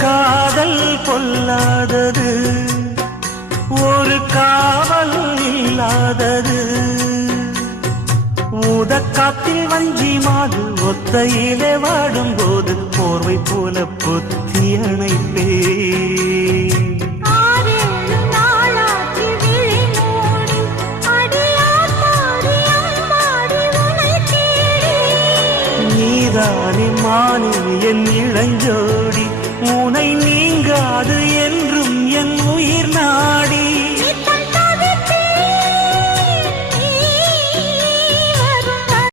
காதல் பொல்லாதது, ஒரு காவல் இல்லாதது. ஊதக்காத்தில் வஞ்சி மாது ஒத்தையிலே வாடும்போது போர்வை போல பொத்தி அணைப்பே. நீதானே மானே என் இளஞ்சோடி, உனை நீங்காது என்று